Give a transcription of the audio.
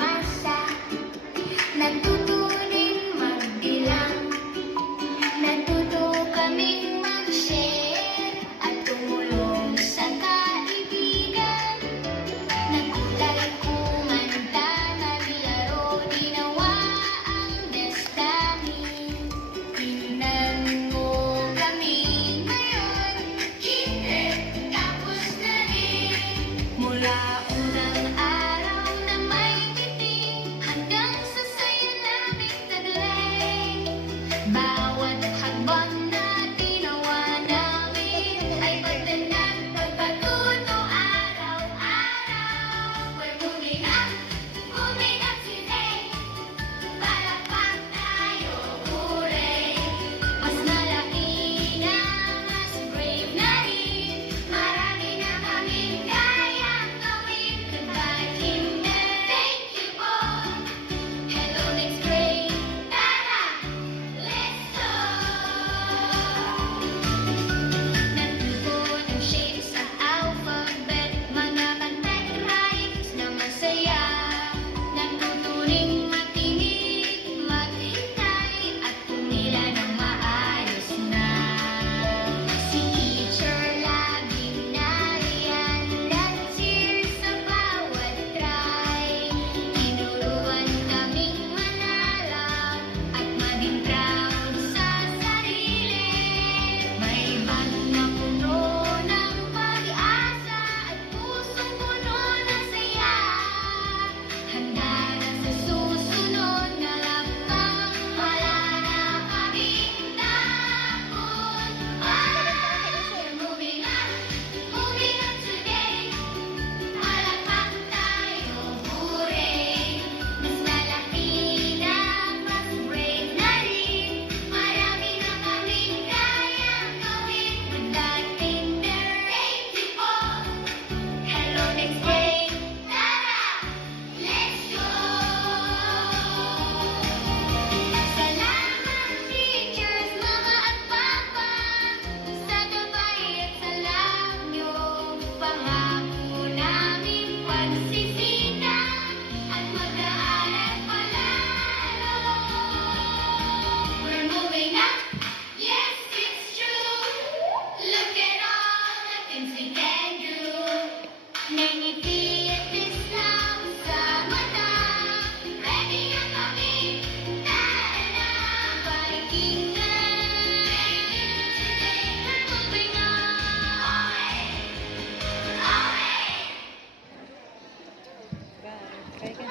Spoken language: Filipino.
umasa. Natuto rin magbilang, natuto kaming mag-share at tumulong sa kaibigan. Nagkulay, kumanta, naglaro, ginawa ang best namin. Tingnan mo kami ngayon, tapos na rin. Mula unang araw na may titing hanggang sa saya naming taglay. Bawat hakbang na ginawa namin ay pagdanang pagpatuto araw-araw. We're moving up today. Palakpak tayo, hooray! Mas malaki na, mas brave na rin. Marami na kaming kayang gawin. Goodbye, Kinder. Thank you po. Hello, next grade. Tara, let's go! Natuto ng shape sa alphabet, mga kanta't rhymes na masaya. Natuto ring makinig, maghintay, at pumila ng maayos na. Si teacher laging nariyan, nag-cheer sa bawat try. Tinuruan kaming manalak at maging proud sa sarili. May bag na puno ng pag-asa at pusong puno ng saya. Handa na sa susunod na laktang, wala na kaming takot. We're moving up today. Palakpak tayo, hooray! Mas malaki na, mas brave na rin. Marami na kaming kayang gawin. Goodbye, Kinder. Thank you po. Hello, next grade. Tara, let's go! Salamat, teachers, mama at papa, sa gabay at sa love niyo. Pangako namin pagsisikap at mag-aaral palalo. We're moving up, yes, it's true. Look at all the things we can do. May ngiti at islam sa mata. Ready na kami, tara na. Goodbye, Kinder. We're moving on. Kaya